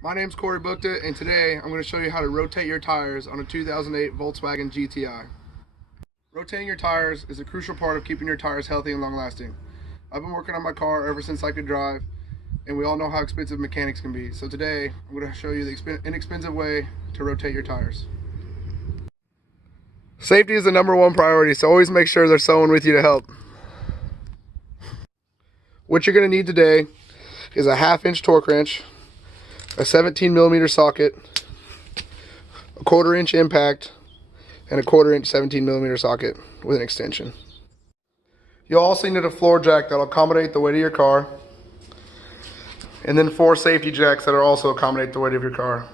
My name's Corey Bookta, and today I'm going to show you how to rotate your tires on a 2008 Volkswagen GTI. Rotating your tires is a crucial part of keeping your tires healthy and long lasting. I've been working on my car ever since I could drive, and we all know how expensive mechanics can be. So today I'm going to show you the inexpensive way to rotate your tires. Safety is the #1 priority, so always make sure there's someone with you to help. What you're going to need today is a 1/2-inch torque wrench, a 17mm socket, a 1/4-inch impact, and a 1/4-inch 17mm socket with an extension. You'll also need a floor jack that will accommodate the weight of your car, and then 4 safety jacks that will also accommodate the weight of your car.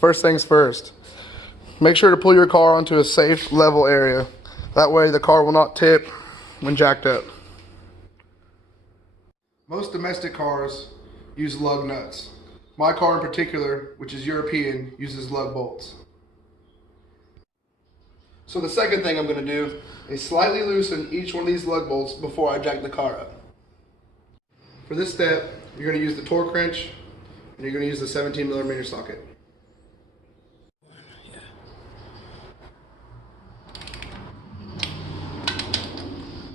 First things first, make sure to pull your car onto a safe, level area. That way the car will not tip when jacked up. Most domestic cars use lug nuts. My car in particular, which is European, uses lug bolts. So the second thing I'm going to do is slightly loosen each one of these lug bolts before I jack the car up. For this step, you're going to use the torque wrench and you're going to use the 17mm socket.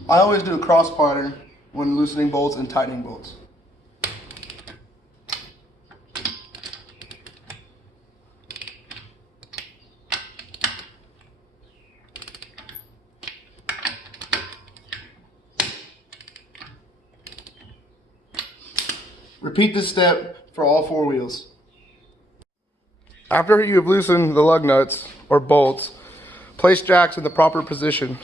I always do a cross pattern when loosening bolts and tightening bolts. Repeat this step for all 4 wheels. After you have loosened the lug nuts or bolts, place jacks in the proper position.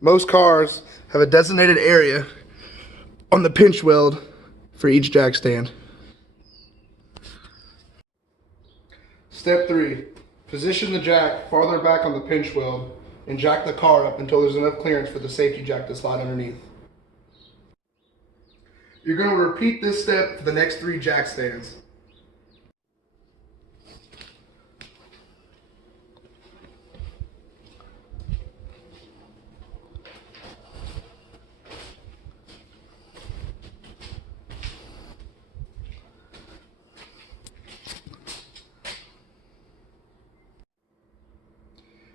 Most cars have a designated area on the pinch weld for each jack stand. Step 3. Position the jack farther back on the pinch weld and jack the car up until there's enough clearance for the safety jack to slide underneath. You're going to repeat this step for the next 3 jack stands.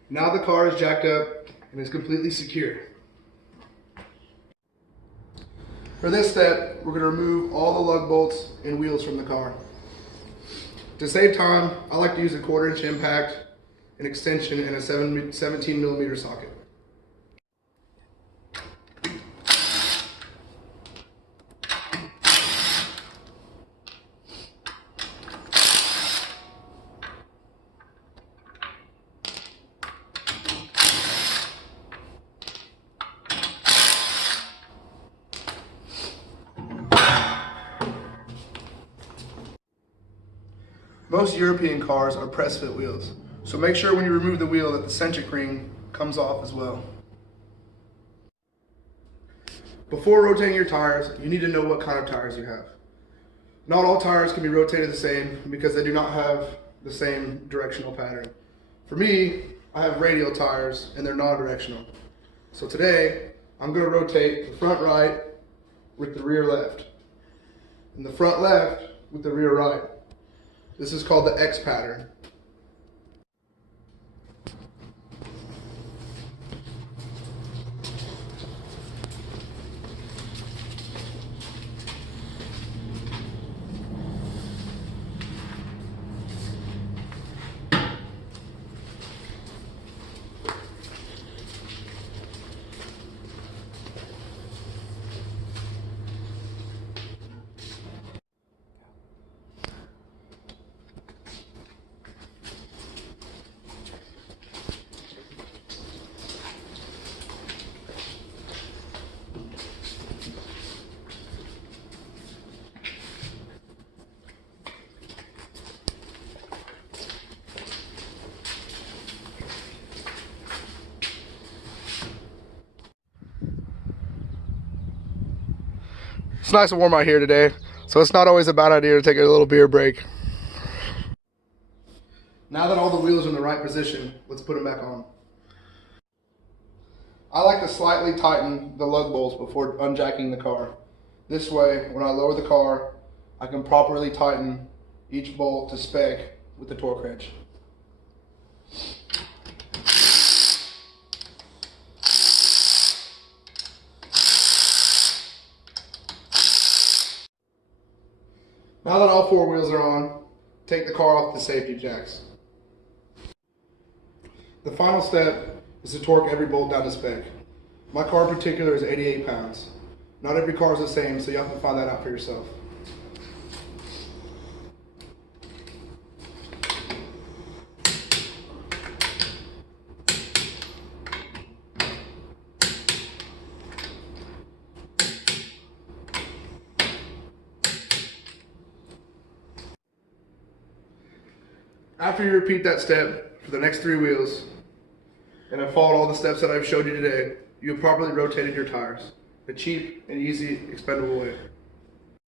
Now the car is jacked up and is completely secure. For this step, we're going to remove all the lug bolts and wheels from the car. To save time, I like to use a 1/4-inch impact, an extension, and a 17mm socket. Most European cars are press fit wheels, so make sure when you remove the wheel that the centric ring comes off as well. Before rotating your tires, you need to know what kind of tires you have. Not all tires can be rotated the same because they do not have the same directional pattern. For me, I have radial tires and they're non-directional. So today, I'm going to rotate the front right with the rear left, and the front left with the rear right. This is called the X pattern. It's nice and warm out here today, so it's not always a bad idea to take a little beer break. Now that all the wheels are in the right position, let's put them back on. I like to slightly tighten the lug bolts before unjacking the car. This way, when I lower the car, I can properly tighten each bolt to spec with the torque wrench. Now that all four wheels are on, take the car off the safety jacks. The final step is to torque every bolt down to spec. My car in particular is 88 pounds. Not every car is the same, so you have to find that out for yourself. After you repeat that step for the next three wheels, and have followed all the steps that I've showed you today, you have properly rotated your tires. A cheap and easy, expendable way.